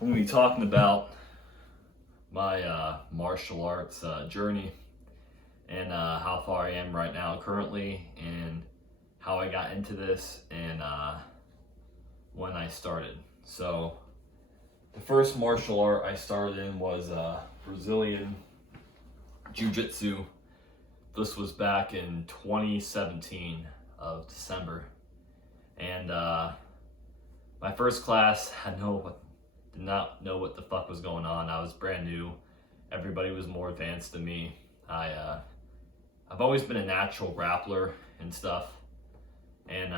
I'm going to be talking about my martial arts journey and how far I am right now currently and how I got into this and when I started. So the first martial art I started in was Brazilian Jiu-Jitsu. This was back in 2017 of December. And my first class did not know what the fuck was going on. I was brand new. Everybody was more advanced than me. I've always been a natural grappler and stuff, and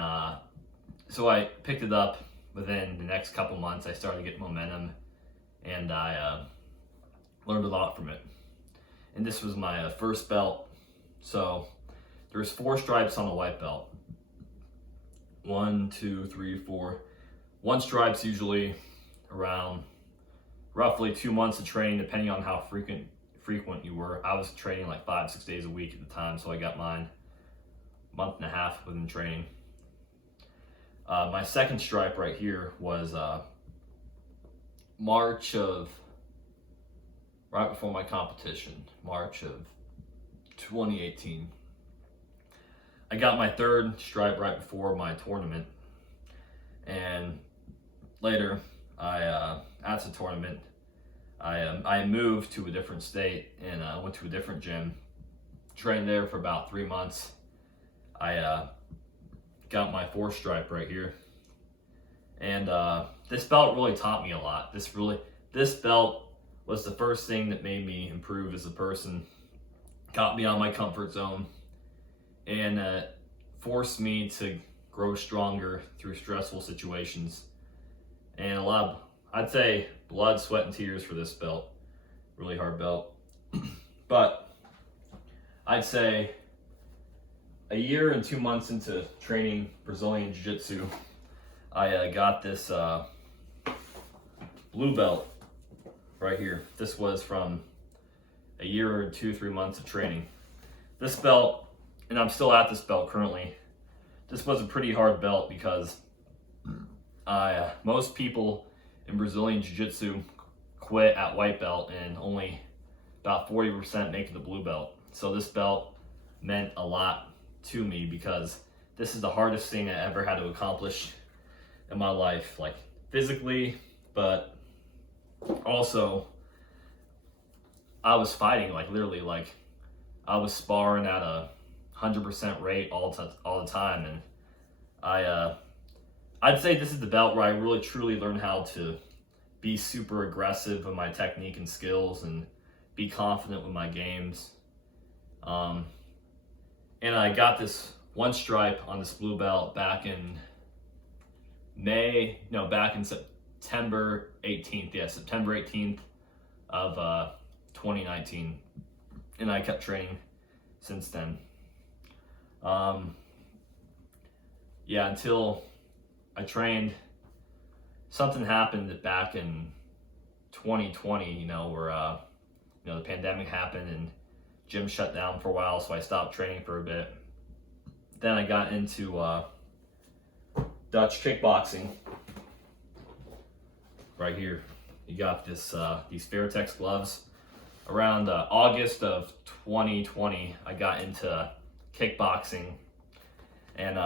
so I picked it up. Within the next couple months, I started to get momentum, and I learned a lot from it. And this was my first belt. So there's 4 stripes on a white belt. 1, 2, 3, 4. 1 stripe's usually around roughly 2 months of training, depending on how frequent you were. I was training like 5-6 days a week at the time, so I got mine a month and a half within training. My second stripe right here was March of, right before my competition, March of 2018. I got my third stripe right before my tournament, and later, at the tournament, I moved to a different state and went to a different gym, trained there for about 3 months. I got my 4th stripe right here, and this belt really taught me a lot. This belt was the first thing that made me improve as a person, got me out of my comfort zone, and forced me to grow stronger through stressful situations. And a lot of, I'd say, blood, sweat, and tears for this belt. Really hard belt. But I'd say a year and 2 months into training Brazilian Jiu-Jitsu, I got this blue belt right here. This was from a year or 2-3 months of training. This belt, and I'm still at this belt currently, this was a pretty hard belt because most people in Brazilian Jiu-Jitsu quit at white belt and only about 40% make it the blue belt. So this belt meant a lot to me because this is the hardest thing I ever had to accomplish in my life, like physically, but also I was fighting, like literally, like I was sparring at a 100% rate all the time, and I'd say this is the belt where I really truly learned how to be super aggressive with my technique and skills and be confident with my games. And I got this 1 stripe on this blue belt back in September 18th. Yeah, September 18th of 2019. And I kept training since then. Until I trained, something happened back in 2020, where the pandemic happened and gym shut down for a while, so I stopped training for a bit. Then I got into Dutch kickboxing. Right here, you got these Fairtex gloves. Around August of 2020, I got into kickboxing, and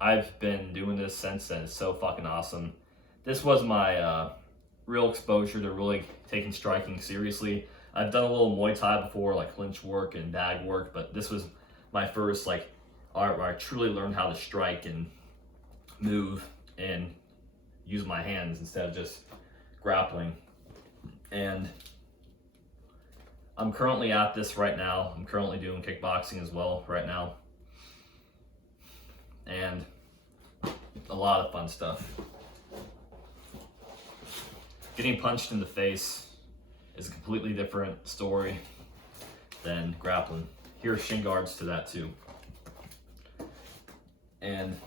I've been doing this since then. It's so fucking awesome. This was my real exposure to really taking striking seriously. I've done a little Muay Thai before, like clinch work and bag work, but this was my first art where I truly learned how to strike and move and use my hands instead of just grappling. And I'm currently at this right now. I'm currently doing kickboxing as well right now. And a lot of fun stuff. Getting punched in the face is a completely different story than grappling. Here are shin guards to that too. And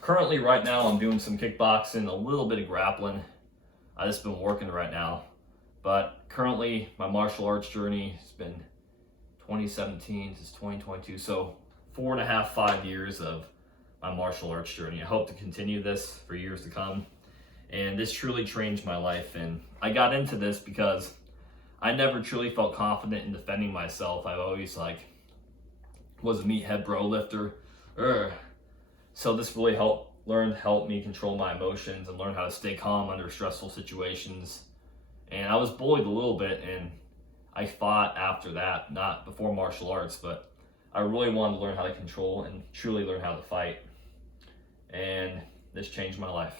currently right now I'm doing some kickboxing, a little bit of grappling. I've just been working right now. But currently my martial arts journey has been 2017 to 2022. So 4.5, 5 years of my martial arts journey. I hope to continue this for years to come. And this truly changed my life. And I got into this because I never truly felt confident in defending myself. I always was a meathead bro lifter. Urgh. So this really helped me control my emotions and learn how to stay calm under stressful situations. And I was bullied a little bit, and I fought after that, not before martial arts, but I really wanted to learn how to control and truly learn how to fight. And this changed my life.